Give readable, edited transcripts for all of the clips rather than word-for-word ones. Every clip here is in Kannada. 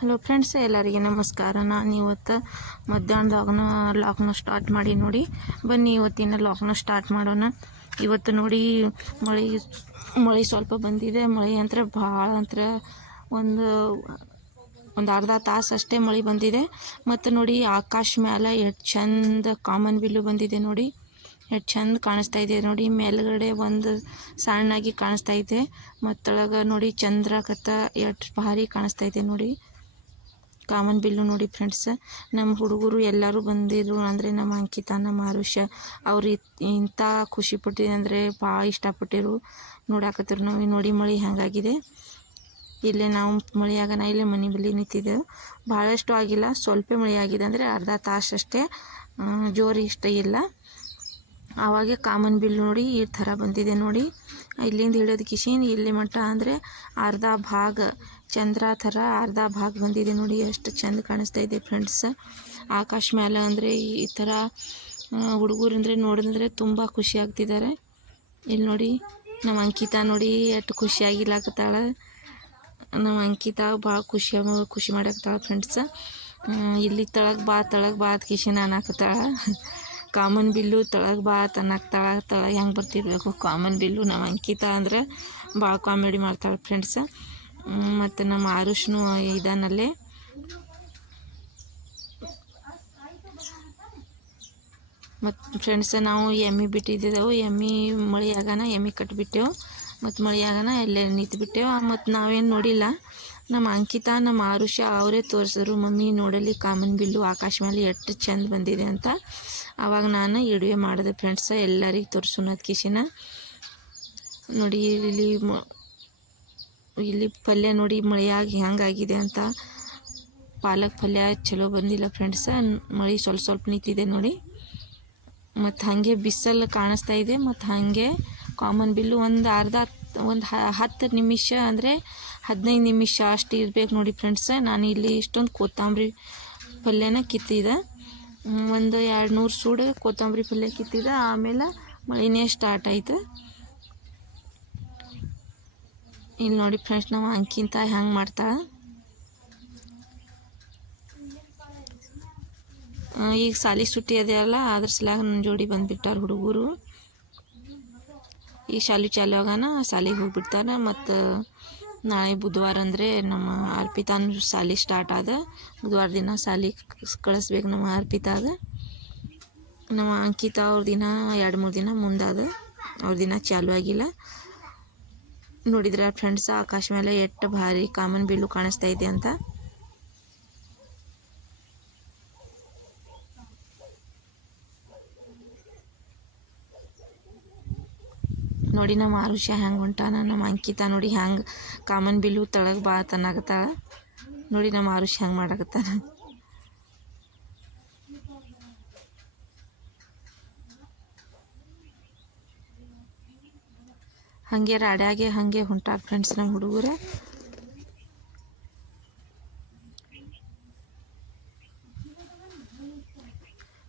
ಹಲೋ ಫ್ರೆಂಡ್ಸ್, ಎಲ್ಲರಿಗೆ ನಮಸ್ಕಾರ. ನಾನು ಇವತ್ತು ಮಧ್ಯಾಹ್ನದಾಗನ ಲಾಗ್ನ ಸ್ಟಾರ್ಟ್ ಮಾಡಿ ನೋಡಿ. ಬನ್ನಿ ಇವತ್ತಿನ ಲಾಗ್ನ ಸ್ಟಾರ್ಟ್ ಮಾಡೋಣ. ಇವತ್ತು ನೋಡಿ ಮಳೆ ಸ್ವಲ್ಪ ಬಂದಿದೆ. ಮಳೆ ಅಂದ್ರೆ ಭಾಳ ಅಂದ್ರೆ ಒಂದು ಅರ್ಧ ತಾಸು ಅಷ್ಟೇ ಮಳೆ ಬಂದಿದೆ. ಮತ್ತು ನೋಡಿ ಆಕಾಶ ಮ್ಯಾಲೆ ಎಷ್ಟು ಚಂದ ಕಾಮನ್ ಬಿಲ್ಲು ಬಂದಿದೆ ನೋಡಿ. ಎಷ್ಟು ಚಂದ ಕಾಣಿಸ್ತಾ ಇದೆ ನೋಡಿ. ಮೇಲ್ಗಡೆ ಒಂದು ಸಣ್ಣಾಗಿ ಕಾಣಿಸ್ತಾ ಇದೆ. ಮತ್ತೊಳಗೆ ನೋಡಿ ಚಂದ್ರಕತ್ತ ಎಷ್ಟು ಭಾರಿ ಕಾಣಿಸ್ತಾ ಇದೆ ನೋಡಿ ಕಾಮನ್ ಬಿಲ್ಲು ನೋಡಿ ಫ್ರೆಂಡ್ಸ್. ನಮ್ಮ ಹುಡುಗರು ಎಲ್ಲರೂ ಬಂದಿದ್ರು. ಅಂದರೆ ನಮ್ಮ ಅಂಕಿತ, ನಮ್ಮ ಆರುಷ ಅವ್ರು ಇಂಥ ಖುಷಿ ಪಟ್ಟಿದೆ ಅಂದರೆ ಭಾಳ ಇಷ್ಟಪಟ್ಟಿರು ನೋಡಾಕತ್ತಿರು. ನಾವು ನೋಡಿ ಮಳೆ ಹಾಗಾಗಿದೆ. ಇಲ್ಲೇ ನಾವು ಮಳೆಯಾಗನ ಇಲ್ಲೇ ಮನೆ ಬಳಿ ನಿಂತಿದ್ದೆವು. ಭಾಳಷ್ಟು ಆಗಿಲ್ಲ, ಸ್ವಲ್ಪ ಮಳೆ ಆಗಿದೆ. ಅಂದರೆ ಅರ್ಧ ತಾಸು ಅಷ್ಟೇ, ಜೋರು ಇಷ್ಟ ಇಲ್ಲ. ಆವಾಗೆ ಕಾಮನ್ ಬಿಲ್ ನೋಡಿ ಈ ಥರ ಬಂದಿದೆ ನೋಡಿ. ಇಲ್ಲಿಂದ ಹಿಡಿದ ಕಿಶಿನ್ ಇಲ್ಲಿ ಮಟ್ಟ ಅಂದರೆ ಅರ್ಧ ಭಾಗ ಚಂದ್ರ ಥರ ಅರ್ಧ ಭಾಗ ಬಂದಿದೆ ನೋಡಿ. ಎಷ್ಟು ಚಂದ ಕಾಣಿಸ್ತಾ ಇದೆ ಫ್ರೆಂಡ್ಸ್. ಆಕಾಶ ಮೇಲೆ ಅಂದರೆ ಈ ಥರ ಹುಡುಗರಂದರೆ ನೋಡಿದ್ರೆ ತುಂಬ ಖುಷಿ ಆಗ್ತಿದ್ದಾರೆ. ಇಲ್ಲಿ ನೋಡಿ ನಮ್ಮ ಅಂಕಿತ ನೋಡಿ ಎಷ್ಟು ಖುಷಿಯಾಗಿಲ್ಲಾಕತ್ತಾಳೆ. ನಮ್ಮ ಅಂಕಿತ ಭಾಳ ಖುಷಿ ಮಾಡಾಕತ್ತಾಳೆ ಫ್ರೆಂಡ್ಸ್. ಇಲ್ಲಿ ತಳಗೆ ಬಾ ಕಿಶಿನ ಅನ್ನಕತ್ತಾಳೆ. ಕಾಮನ್ ಬಿಲ್ಲು ತಳಗೆ ಬಾ ಅನ್ನಕ್ತಾಳೆ. ತಳಗೆ ಹೆಂಗೆ ಬರ್ತಿರ್ಬೇಕು ಕಾಮನ್ ಬಿಲ್ಲು. ನಮ್ಮ ಅಂಕಿತ ಅಂದ್ರೆ ಭಾಳ ಕಾಮಿಡಿ ಮಾಡ್ತಾಳೆ ಫ್ರೆಂಡ್ಸ್. ಮತ್ತು ನಮ್ಮ ಆರುಷ್ನು ಇದಾನಲ್ಲೇ. ಮತ್ತು ಫ್ರೆಂಡ್ಸ್ ನಾವು ಎಮ್ಮೆ ಬಿಟ್ಟಿದ್ದೆವು. ಎಮ್ಮೆ ಮಳೆಯಾಗನ ಎಮ್ಮೆ ಕಟ್ಟಿಬಿಟ್ಟೆವು. ಮತ್ತು ಮಳೆಯಾಗನ ಎಲ್ಲೇ ನಿಂತುಬಿಟ್ಟೆವು. ಮತ್ತು ನಾವೇನು ನೋಡಿಲ್ಲ. ನಮ್ಮ ಅಂಕಿತ, ನಮ್ಮ ಆರುಷ ಅವರೇ ತೋರಿಸಿದ್ರು, ಮಮ್ಮಿ ನೋಡಲಿ ಕಾಮನ್ ಬಿಲ್ಲು ಆಕಾಶ ಮೇಲೆ ಎಷ್ಟು ಚೆಂದ ಬಂದಿದೆ ಅಂತ. ಆವಾಗ ನಾನು ವಿಡಿಯೋ ಮಾಡಿದೆ ಫ್ರೆಂಡ್ಸ, ಎಲ್ಲರಿಗೆ ತೋರಿಸೋಣದ ಕಿಶಿನ ನೋಡಿ. ಇಲ್ಲಿ ಪಲ್ಯ ನೋಡಿ ಮಳೆಯಾಗಿ ಹೆಂಗಾಗಿದೆ ಅಂತ. ಪಾಲಕ್ ಪಲ್ಯ ಚಲೋ ಬಂದಿಲ್ಲ ಫ್ರೆಂಡ್ಸ. ಮಳೆ ಸ್ವಲ್ಪ ನಿಂತಿದೆ ನೋಡಿ. ಮತ್ತು ಹಾಗೆ ಬಿಸಿಲು ಕಾಣಿಸ್ತಾ ಇದೆ. ಮತ್ತು ಹಾಗೆ ಕಾಮನ್ ಬಿಲ್ಲು ಒಂದು 10 ನಿಮಿಷ ಅಂದರೆ 15 ನಿಮಿಷ ಅಷ್ಟು ಇರಬೇಕು ನೋಡಿ ಫ್ರೆಂಡ್ಸ. ನಾನು ಇಲ್ಲಿ ಇಷ್ಟೊಂದು ಕೊತ್ತಂಬರಿ ಪಲ್ಯನ ಕಿತ್ತಿದೆ. ಒಂದು 200 ಸೂಡು ಕೊತ್ತಂಬರಿ ಪಲ್ಯ ಕಿತ್ತಿದೆ. ಆಮೇಲೆ ಮಳೆನೇ ಸ್ಟಾರ್ಟ್ ಆಯಿತು. ಇಲ್ಲಿ ನೋಡಿ ಫ್ರೆಂಡ್ಸ್, ನಾವು ಅಂಕಿಂತ ಹೆಂಗೆ ಮಾಡ್ತಾಳೆ. ಈಗ ಸಾಲಿ ಸುಟ್ಟಿ ಅದೆಯಲ್ಲ, ಅದ್ರ ಸಲಾಗ ನನ್ನ ಜೋಡಿ ಬಂದುಬಿಟ್ಟಾರ ಹುಡುಗರು. ಈ ಶಾಲೆ ಚಾಲು ಆಗೋಣ ಶಾಲೆಗೆ ಹೋಗ್ಬಿಡ್ತಾರೆ. ಮತ್ತು ನಾಳೆ ಬುಧವಾರ ಅಂದರೆ ನಮ್ಮ ಅರ್ಪಿತಾನು ಶಾಲೆ ಸ್ಟಾರ್ಟ್ ಆದ. ಬುಧವಾರ ದಿನ ಶಾಲೆ ಕಳಿಸ್ಬೇಕು ನಮ್ಮ ಅರ್ಪಿತಾಗ. ನಮ್ಮ ಅಂಕಿತ ಅವ್ರ ದಿನ 2-3 ದಿನ ಮುಂದಾದ, ಅವ್ರ ದಿನ ಚಾಲು ಆಗಿಲ್ಲ. ನೋಡಿದ್ರೆ ಫ್ರೆಂಡ್ಸ್ ಆಕಾಶ ಮೇಲೆ ಎಷ್ಟು ಭಾರಿ ಕಾಮನ್ ಬಿಲ್ಲು ಕಾಣಿಸ್ತಾ ಇದೆ ಅಂತ. ನೋಡಿ ನಮ್ಮ ಆರುಷ್ಯ ಹೆಂಗೆ ಹೊಂಟಾನ. ನಮ್ಮ ಅಂಕಿತ ನೋಡಿ ಹೆಂಗೆ ಕಾಮನ್ ಬಿಲ್ಲು ತಳಗೆ ಬಾ ತನ್ನಾಗತ್ತಾಳ. ನೋಡಿ ನಮ್ಮ ಆರುಷ್ಯ ಹೆಂಗೆ ಮಾಡಾಕತ್ತಾನ. ಹಾಗೆ ರಾಡ್ಯಾಗೆ ಹಾಗೆ ಹೊಂಟಾರ ಫ್ರೆಂಡ್ಸ್ ನಮ್ಮ ಹುಡುಗರು.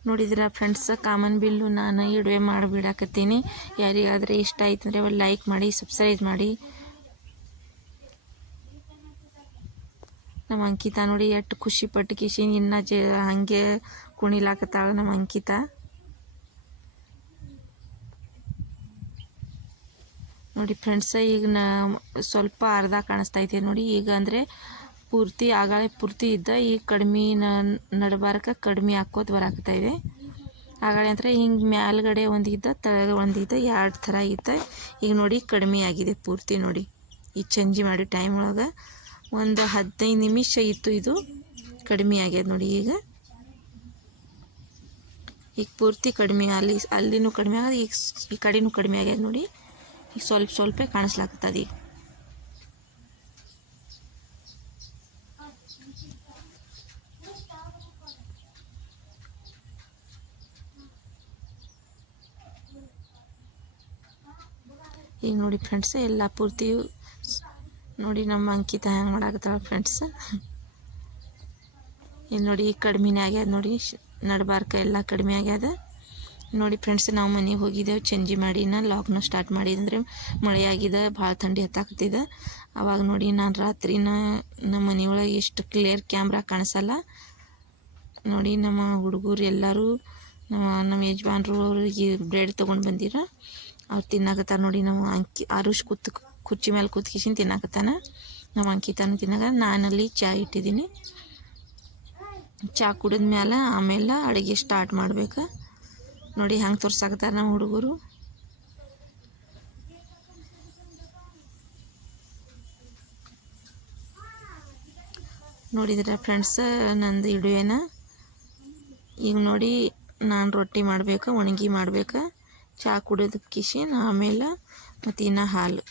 ನೋಡಿದ್ರೆ ಫ್ರೆಂಡ್ಸ್ ಕಾಮನ್ ಬಿಲ್ಲು ನಾನು ವಿಡಿಯೋ ಮಾಡಿಬಿಡಾಕತ್ತೀನಿ. ಯಾರಿಗಾದರೆ ಇಷ್ಟ ಆಯ್ತು ಅಂದರೆ ಒಂದು ಲೈಕ್ ಮಾಡಿ, ಸಬ್ಸ್ಕ್ರೈಬ್ ಮಾಡಿ. ನಮ್ಮ ಅಂಕಿತ ನೋಡಿ ಎಷ್ಟು ಖುಷಿ ಪಟ್ಟು ಕಿಶಿನ್ ಇನ್ನು ಹಾಗೆ ಕುಣಿಲಾಕತ್ತಾಳ ನಮ್ಮ ಅಂಕಿತ. ನೋಡಿ ಫ್ರೆಂಡ್ಸ್, ಈಗ ಸ್ವಲ್ಪ ಅರ್ಧ ಕಾಣಿಸ್ತಾ ಇದೆ ನೋಡಿ. ಈಗ ಅಂದರೆ ಪೂರ್ತಿ ಆಗಾಳೆ ಪೂರ್ತಿ ಇದ್ದ, ಈಗ ಕಡಿಮೆ ನಡಬಾರಕ ಕಡಿಮೆ ಹಾಕೋದು ಬರಾಕ್ತಾ ಇದೆ. ಆಗಾಳೆ ಅಂದರೆ ಹಿಂಗೆ ಮ್ಯಾಲ್ಗಡೆ ಒಂದಿದ್ದ, ತಳಗ ಒಂದಿದ್ದ, 2 ಥರ ಇದ್ದ. ಈಗ ನೋಡಿ ಕಡಿಮೆ ಆಗಿದೆ ಪೂರ್ತಿ ನೋಡಿ. ಈಗ ಚೇಂಜ್ ಮಾಡಿ ಟೈಮ್ ಒಳಗೆ ಒಂದು 15 ನಿಮಿಷ ಇತ್ತು, ಇದು ಕಡಿಮೆ ಆಗ್ಯದ ನೋಡಿ. ಈಗ ಪೂರ್ತಿ ಕಡಿಮೆ, ಅಲ್ಲಿನೂ ಕಡಿಮೆ ಆಗೋದು, ಈಗ ಈ ಕಡೆನೂ ಕಡಿಮೆ ಆಗ್ಯದ ನೋಡಿ. ಈಗ ಸ್ವಲ್ಪ ಕಾಣಿಸ್ಲಾಕತ್ತದ. ಈಗ ನೋಡಿ ಫ್ರೆಂಡ್ಸ್ ಎಲ್ಲ ಪೂರ್ತಿ ನೋಡಿ ನಮ್ಮ ಅಂಕಿತ ಹೆಂಗೆ ಮಾಡಾಕತ್ತಾಳ ಫ್ರೆಂಡ್ಸ್. ಈಗ ನೋಡಿ ಈಗ ಕಡಿಮೆನೇ ಆಗ್ಯದ ನೋಡಿ. ನಡ್ಬಾರ್ಕ ಎಲ್ಲ ಕಡಿಮೆ ಆಗ್ಯದ ನೋಡಿ ಫ್ರೆಂಡ್ಸ್. ನಾವು ಮನೆಗೆ ಹೋಗಿದ್ದೆವು ಚೇಂಜ್ ಮಾಡಿ. ಲಾಗ್ನ ಸ್ಟಾರ್ಟ್ ಮಾಡಿದಂದರೆ ಮಳೆ ಆಗಿದೆ, ಭಾಳ ಥಂಡಿ ಹತ್ತಾಕತ್ತಿದೆ. ಅವಾಗ ನೋಡಿ ನಾನು ರಾತ್ರಿನ ನಮ್ಮ ಮನೆಯೊಳಗೆ ಎಷ್ಟು ಕ್ಲಿಯರ್ ಕ್ಯಾಮ್ರಾ ಕಾಣಿಸಲ್ಲ ನೋಡಿ. ನಮ್ಮ ಹುಡುಗರು ಎಲ್ಲರೂ ನಮ್ಮ ಯಜಮಾನ್ರು ಅವ್ರಿಗೆ ಬ್ರೆಡ್ ತೊಗೊಂಡು ಬಂದಿರ ಅವ್ರು ತಿನ್ನಾಕತ್ತಾರ ನೋಡಿ. ನಮ್ಮ ಆರುಷ್ ಕುರ್ಚಿ ಮೇಲೆ ಕೂತ್ಕಿಸಿನ ತಿನ್ನಾಕತ್ತಾನ. ನಮ್ಮ ಅಂಕಿತಾನು ನಾನಲ್ಲಿ ಚಹಾ ಇಟ್ಟಿದ್ದೀನಿ. ಚಹಾ ಕುಡಿದ್ಮೇಲೆ ಆಮೇಲೆ ಅಡುಗೆ ಸ್ಟಾರ್ಟ್ ಮಾಡ್ಬೇಕು ನೋಡಿ. ಹಂಗೆ ತೋರ್ಸಾಕತ್ತಾರ ನಮ್ಮ ಹುಡುಗರು. ನೋಡಿದ್ರೆ ಫ್ರೆಂಡ್ಸ್ ನಂದು ಇಡುವೇನ. ಈಗ ನೋಡಿ ನಾನು ರೊಟ್ಟಿ ಮಾಡ್ಬೇಕು, ಒಣಗಿ ಮಾಡ್ಬೇಕು, ಚಹಾ ಕುಡಿದು ಕಿಶಿನ್ ಆಮೇಲೆ ಮತ್ತು ಇನ್ನು ಹಾಲು